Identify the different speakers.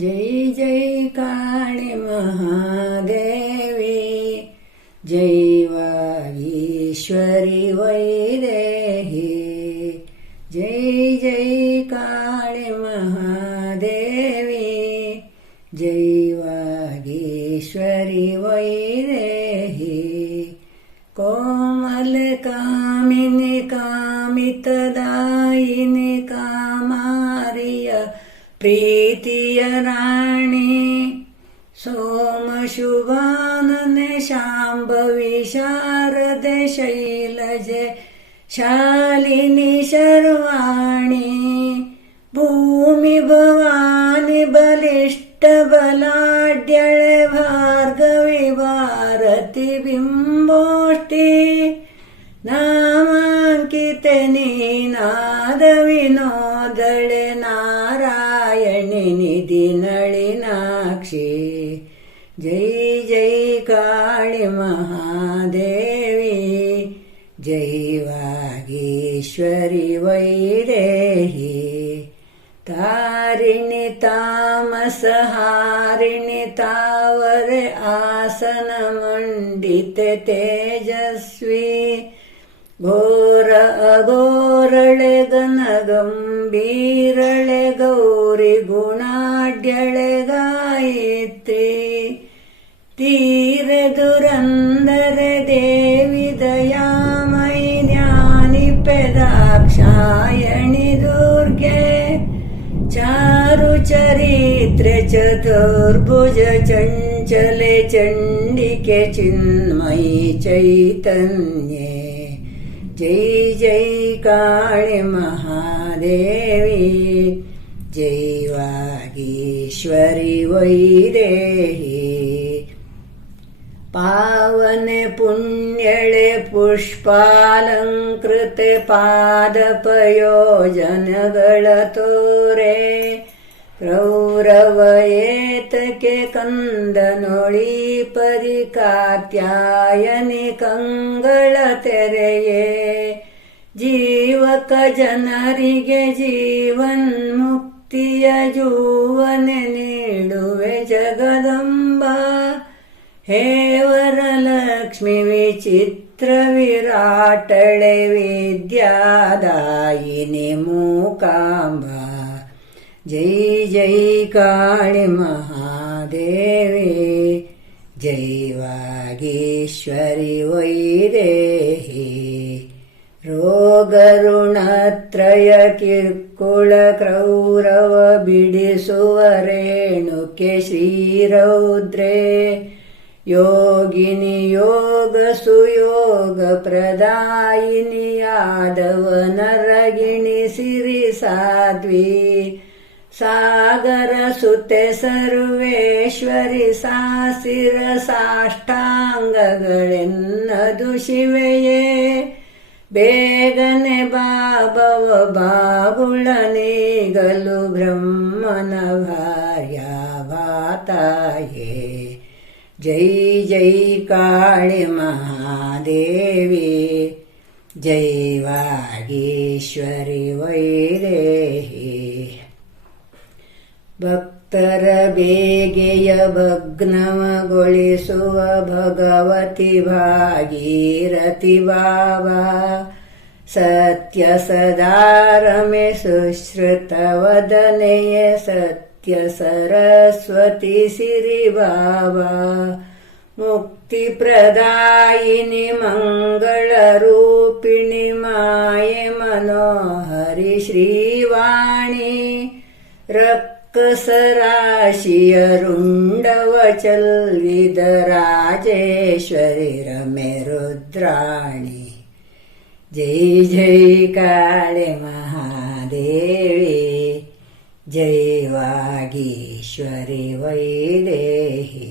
Speaker 1: जय जय काळी महादेवी जय वागीश्वरी वैदेही जय जय काळी महादेवी जय वागीश्वरी वैदेही। कोमल कामिनि कामितदायिनि कामार्य प्रीतिय शाम्भवी शारदे शैलजे शालिनी शर्वाणि भूमि भवानि बलिष्ठ बलाढ्यळे भार्गवि भारति बिम्बोष्टि नामाङ्किते नीनाद विनोदळे नारायणि निधि नळिनाक्षि जय जय काळि महादेवी। जय वागीश्वरि वैदेही। तारिणि तामसहारिणि तावरे आसनमण्डिते तेजस्वी। घोर अघोरळे गणगम्भीरळे गौरि गुणाढ्यळे शायणि दुर्गे चारुचरित्रे चतुर्भुज चञ्चले चण्डिके चिन्मयी चैतन्ये। जय जय काळि महादेवी जय वागीश्वरि वैदेहि। पावने पुण्यळे पुष्पालङ्कृते पादपयोजनगळतोरे प्रौरवयेतके कन्दनोळी परिकात्यायनि कङ्गळतेरये ಜೀವಕ ಜನರಿಗೆ ಜೀವನ್ ಮುಕ್ತಿಯ ಜೂವನೆ ನೀಡುವೆ ಜಗದಂಬ ಹೇ ಲಕ್ಷ್ಮಿ ವಿಚಿತ್ರ ವಿರಾಟಳೆ ವಿದ್ಯಾದಾಯಿನಿ ಮೂಕಾಂಬ ಜೈ ಜೈ ಕಾಳಿ ಮಹಾದೇವಿ. ಜೈ ವಾಗೀಶ್ವರಿ ವೈರೇಹಿ ರೋಗರುಣತ್ರಯ ಕಿರ್ಕುಳ ಕ್ರೌರವ ಬಿಡಿಸುವ ರೇಣುಕೆ ಶ್ರೀರೌದ್ರೇ. ಯೋಗಿನಿ ಯೋಗ ಸುಯೋಗ ಪ್ರದಾಯಿನಿ ಯಾದವ ನರಗಿಣಿ ಸಿರಿ ಸಾಧ್ವಿ ಸಾಗರ ಸುತೆ ಸರ್ವೇಶ್ವರಿ ಸಾಸಿರ ಸಾಷ್ಟಾಂಗಗಳೆನ್ನದು ಶಿವೆಯೇ ಬೇಗನೆ ಬಾಬವ ಬಾಬುಳ ನೀಗಲು ಬ್ರಹ್ಮನ ಭಾರ್ಯ ಭಾತಾಯೇ ಜೈ ಜೈ ಕಾಳಿ ಮಹಾದೇವಿ ಜೈ ವಾಗೀಶ್ವರಿ ವೈದೇಹಿ ಭಕ್ತರ ಬೇಗೆಯ ಭಗ್ನವಗೊಳಿಸುವ ಭಗವತಿ ಭಾಗೀರಥಿ ಬಾಬಾ ಸತ್ಯ ಸದಾರಮೆ ಸುಶ್ರುತ ವದನೆಯ ಸತ್ಯ ಸರಸ್ವತಿ ಸಿರಿ ಬಾಬಾ ಮುಕ್ತಿ ಪ್ರದಾಯಿನಿ ಮಂಗಳ ರೂಪಿಣಿ ಮಾಯೆ ಮನೋಹರಿ ಶ್ರೀವಾಣಿ. ರಕ್ಕಸರಾಶಿಯ ರುಂಡವ ಚಲ್ವಿದ ರಾಜೇಶ್ವರಿ जय वागीश्वरि वैदेहि।